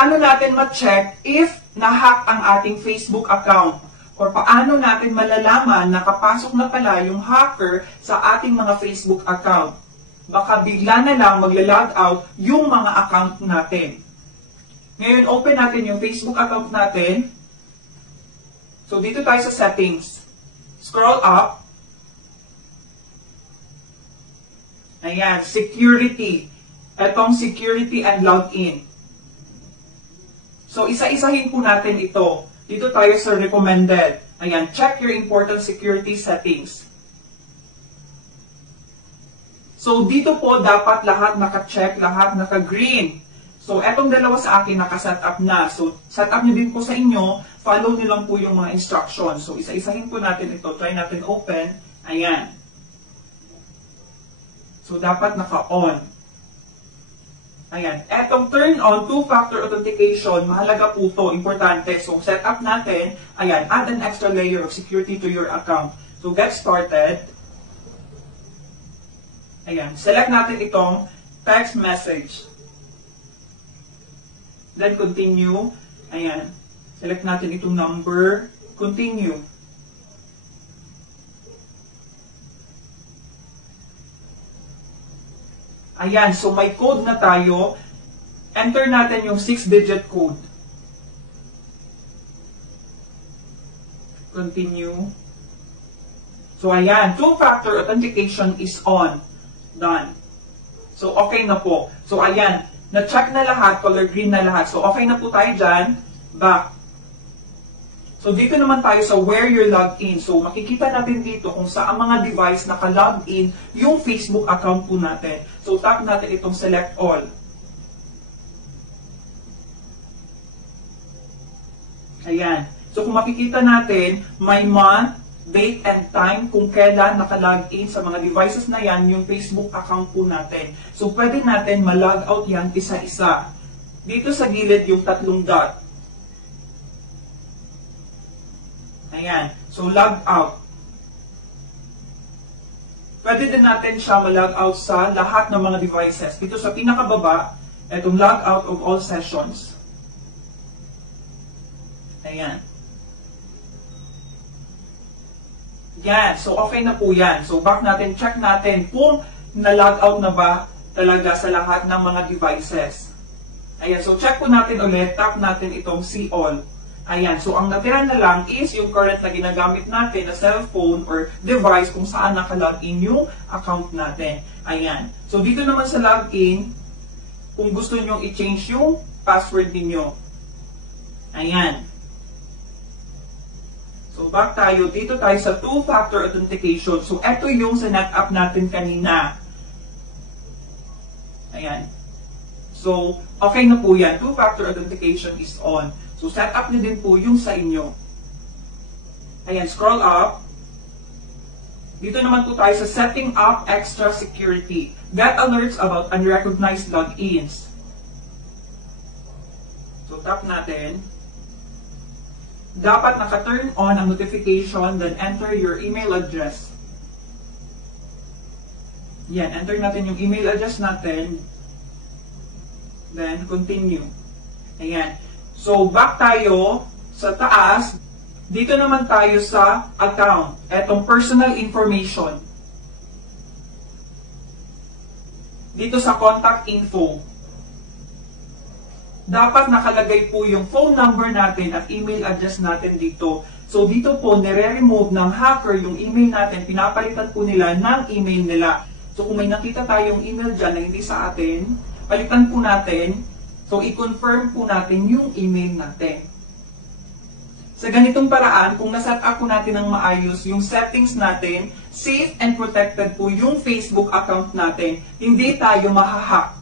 paano natin ma-check if na-hack ang ating Facebook account? Or paano natin malalaman na kapasok na pala yung hacker sa ating mga Facebook account? Baka bigla na lang magla-log out yung mga account natin. Ngayon, open natin yung Facebook account natin. So, dito tayo sa settings. Scroll up. Ayan, security. Etong security and login. So, isa-isahin po natin ito. Dito tayo sa recommended. Ayan, check your important security settings. So, dito po dapat lahat naka-check, lahat naka-green. So, etong dalawa sa akin naka-set up na. So, set up nyo din po sa inyo. Follow nyo lang po yung mga instructions. So, isa-isahin po natin ito. Try natin open. Ayan. So, dapat naka-on. Ayan. Etong turn on, two-factor authentication, mahalaga po ito, importante. So, set up natin, ayan, add an extra layer of security to your account. So, get started. Ayan. Select natin itong text message. Then, continue. Ayan. Select natin itong number. Continue. Ayan, so may code na tayo. Enter natin yung 6-digit code. Continue. So ayan, two-factor authentication is on. Done. So okay na po. So ayan, na-check na lahat, color green na lahat. So okay na po tayo dyan. Back. So dito naman tayo sa where you're logged in. So makikita natin dito kung saan mga device naka-log in yung Facebook account po natin. So tap natin itong select all. Ayan. So kung makikita natin, may month, date, and time kung kailan naka-log in sa mga devices na yan yung Facebook account po natin. So pwede natin ma-log out yan isa-isa. Dito sa gilid yung tatlong dot. Ayan. So, log out. Pwede din natin siya ma-log out sa lahat ng mga devices. Dito sa pinakababa, itong log out of all sessions. Ayan. Yan. So, okay na po yan. So, back natin, check natin kung na-log out na ba talaga sa lahat ng mga devices. Ayan. So, check po natin ulit. Tap natin itong see all. Ayan, so ang natira na lang is yung current na ginagamit natin na cellphone or device kung saan naka-login yung account natin. Ayan. So dito naman sa login, kung gusto nyo i-change yung password niyo. Ayan. So back tayo, dito tayo sa two-factor authentication. So ito yung sinet up natin kanina. Ayan. So okay na po yan. Two-factor authentication is on. So, set up nyo din po yung sa inyo. Ayan, scroll up. Dito naman po tayo sa setting up extra security. Get alerts about unrecognized logins. So, tap natin. Dapat naka-turn on ang notification, then enter your email address. Yan, enter natin yung email address natin. Then, continue. Ayan. So, back tayo sa taas. Dito naman tayo sa account. Etong personal information. Dito sa contact info. Dapat nakalagay po yung phone number natin at email address natin dito. So, dito po, nire-remove ng hacker yung email natin. Pinapalitan po nila ng email nila. So, kung may nakita tayong email dyan na hindi sa atin, palitan po natin. So, i-confirm po natin yung email natin. Sa ganitong paraan, kung naset up po natin ng maayos yung settings natin, safe and protected po yung Facebook account natin. Hindi tayo mahahack.